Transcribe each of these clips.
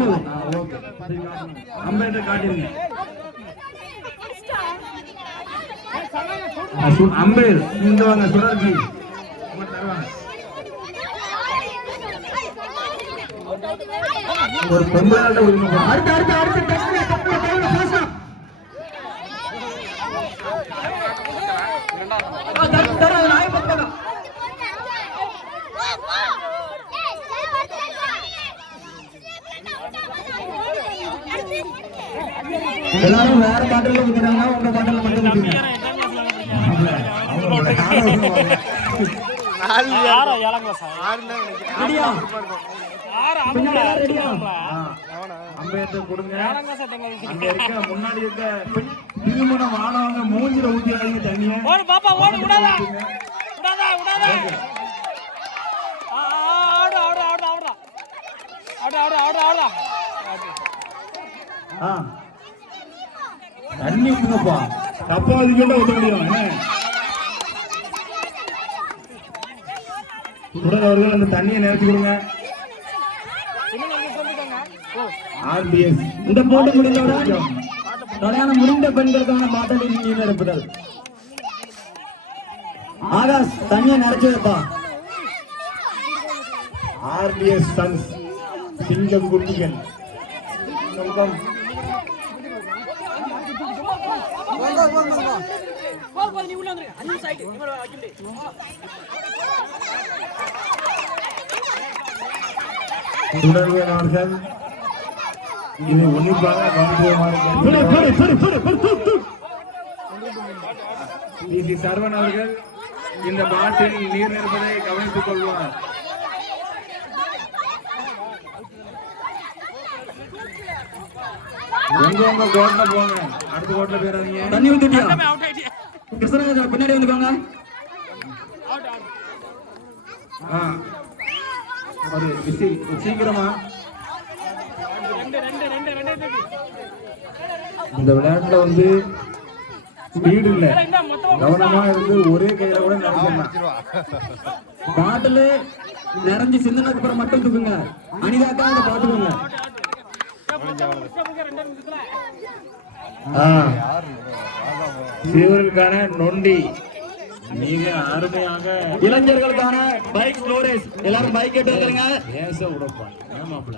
போகுது. அம்பேத்கர் காட்டிருங்க. அம்பேர் இங்க வாங்க. சுடர்ஜி ஒரு பொம்பளாட்ட அடுத்து அடுத்து அடுத்து டக்குனு டக்குனு டக்குனு பாசா தர நாய பக்கடா எல்லாரும் வேற பாட்டில ஊத்துறாங்க. உங்க பாட்டில மட்டும் ஊத்துங்க. அம்பேத்கர் கொடுங்க. அங்க இருக்க முன்னாடி இருக்க திருமணம் ஆனவங்க மூஞ்சில ஊத்திடாதீங்க தண்ணிய. தண்ணி ஊத்துங்கப்பா. தப்பா அதுக்கிட்ட ஊத்த முடியும். அவர்கள் அந்த தண்ணியை நிறுத்தி கொடுங்க. ஆர்பிஎஸ் இந்த போட்டி முடிந்தவுடன் கல்யாணம் முடிந்த பெண்களுக்கான பாட்டலின் நீர் நிரப்புதல். ஆகாஷ் தண்ணியை நினைச்சு வைப்பா. ஆர்பிஎஸ் சன்ஸ் சிங்கம் குட்டிகள் அவர்கள் இது உன்னிப்பாக சரவணன் அவர்கள் இந்த பாட்டில் நீர் நிரப்பதை கவனித்துக் கொள்வார். உங்க கோட்ல போங்க. அடுத்த கோட்ல போயிடாதீங்க. தண்ணி ஊத்திட்டியா? கிருஷ்ணராஜா பின்னாடி வந்துக்கோங்க. ஒரு சீக்கிரமா இந்த விளையாட்டுல வந்து ஸ்பீடு இல்ல, கவனமா இருந்து ஒரே கையில கூட நடக்கலாம். பாட்டில் நிறைஞ்சு சிந்தனதுக்கு அப்புறம் மட்டும் தூக்குங்க. அனிதாக்கா பாத்துக்கோங்க. சிறுவர்களுக்கான நொண்டி மிக அருமையாக. இளைஞர்களுக்கான பைக் ஸ்லோரேஸ். எல்லாரும் பைக் கேட்டு வந்துருங்க. ஏச உடப்பா ஏமாப்ல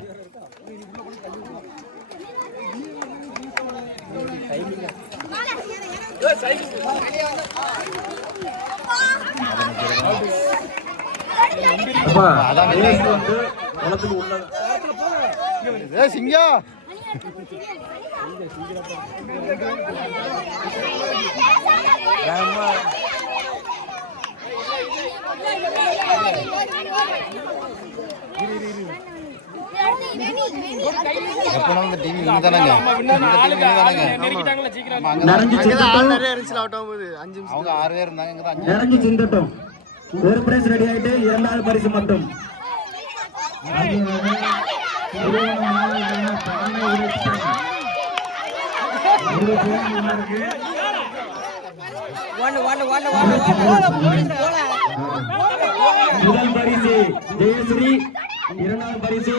வந்து குளத்துக்கு உள்ள சிங்கா ஒரு பிரைஸ் ரெடி ஆயிட்டு இரண்டாவது பரிசு மட்டும். முதல் பரிசு ஜெயஸ்ரீ, இரண்டாவது பரிசு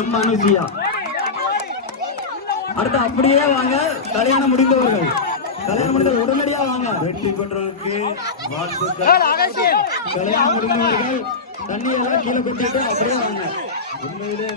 எம் அனுசியா. அடுத்து அப்படியே வாங்க. கல்யாணம் முடிந்தவர்கள் உடனடியா வாங்க. வெற்றி பெற்றவருக்கு வாழ்த்துக்கள். கல்யாணம் முடிந்தவர்கள் தண்ணியெல்லாம் கீழே கொட்டிட்டு அப்படியே வாங்க. உண்மையிலே